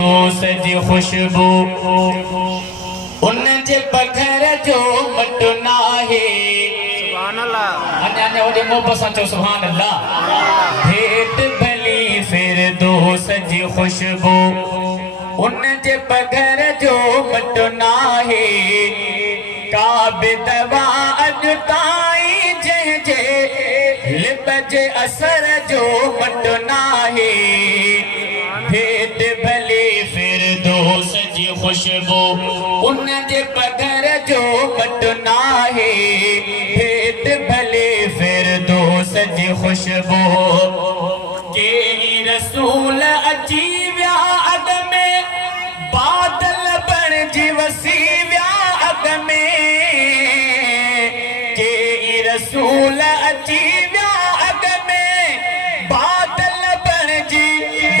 सजी खुशबू उन जे बघर जो मटु नाहे। सुभान अल्लाह। अन्या ओडे मोहब्बत सां चओ सुभान अल्लाह। भेट भली फिरदौस जी खुशबू उन जे बघर जो मटु नाहे। का बि दवा अॼु ताईं जंहिंजे लिब जे असर जो मटु नाहे। भेट भली फिरदौस जी खुशबू उन जे बघर जो मटु नाहे। भेट भली फिरदौस जी खुशबू के रसूल अची विया अॻ में बादल बणिजी वसी विया अॻ में। के रसूल अची विया अॻ में बादल बणिजी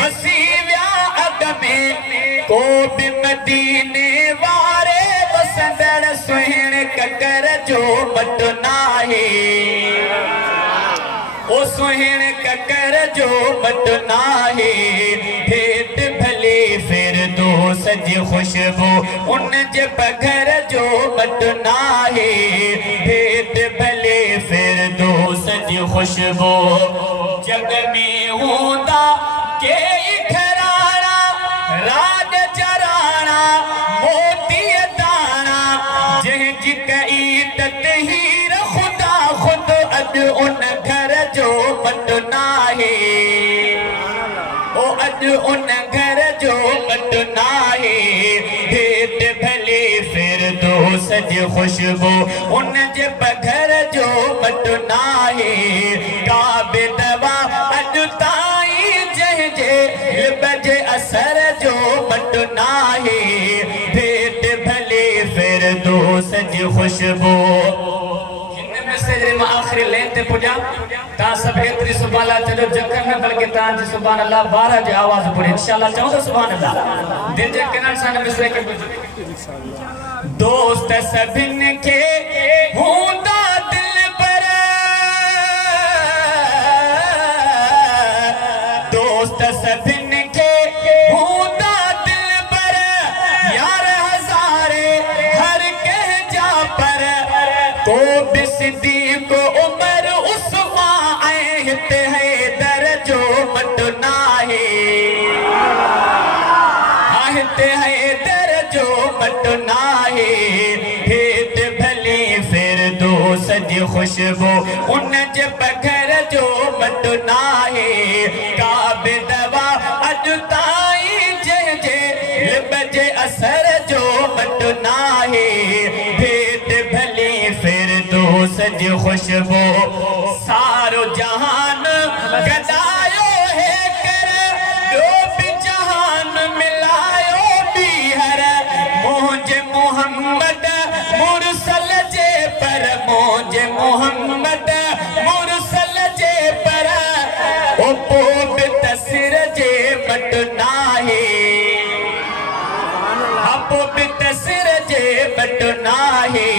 वसी विया अॻ में। को बि मदीने वारे वसंदड़ सुहिण ककर जो मटु नाहे। ओ सुहिण ककर जो मटु नाहे। भेट भली फिरदौस जी खुशबू उन जे बघर जो मटु नाहे। भेट भली फिरदौस जी खुशबू जग में हूंदा के घराणा राज चराणा मोती दाणा जंहिंजी कई ततहीर खुदा खुद अॼु उन घर जो मटु नाहे। ओ अॼु उन घर जो मटु नाहे। भेट भली फिरदौस जी खुशबू उन जे बघर जो मटु नाहे। का बि दवा अॼु ताईं जंहिंजे लिब जे असर जो मटु नाहे। भेट भली फिरदौस जी खुशबू में आखिरी लाइन ते पुजा ता सब एतरी सुभान अल्लाह चलो जखन में बल्कि ता जी सुभान अल्लाह 12 जी आवाज पड़े इंशाअल्लाह चओ तो सुभान अल्लाह। दिल जे किनारे सां मिसरे के दोस्त सभिन के हूंदा दिल पर दोस्त सभिन के हूंदा दिल पर यार हजारे हर कह जा पर। को बि सिद्दीक़ उमर उस्मान ऐं हिते हैदर जो मटु नाहे। हिते हैदर जो मटु नाहे। भेट भली फिरदौस जी खुशबू उन जे बघर जो मटु नाहे। का बि दवा अॼु ताईं जंहिंजे लिब जे असर जो मटु नाहे। भेट भली फिरदौस जी खुशबू सारो जहान गदायो है कर ॿियो बि जहान मिलायो बीहर। मुंहिंजे मोहम्मद मुरसल जे पर मुंहिंजे मोहम्मद मुरसल जे पर। ओ पोइ बि तसिर जे मटु नाहे। पोइ बि तसिर जे मटु नाहे।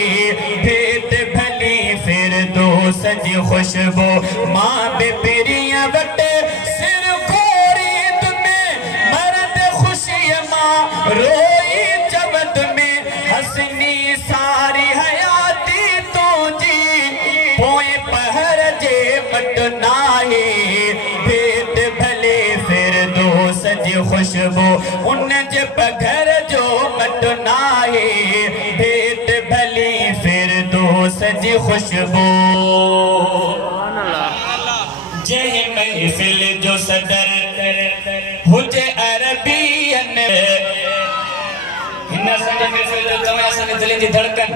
भेट भली फिरदौस जी खुशबू मां बि पिरीअ वटि सिर खोरीद में मर्द ख़ुशीअ मां रोई जवद में हसनी सारी हयाती तुंहिंजी पोइ पहर जे मटु नाहे। भेट भली फिरदौस जी खुशबू उन जे बघर जो मटु नाहे। भेट भली फिरदौस जी खुशबू जंहिं महफ़िल जो सदर हुजे अरबियन। हिन असांजे महफ़िल जो तव्हां असांजे दिलि जी धड़कन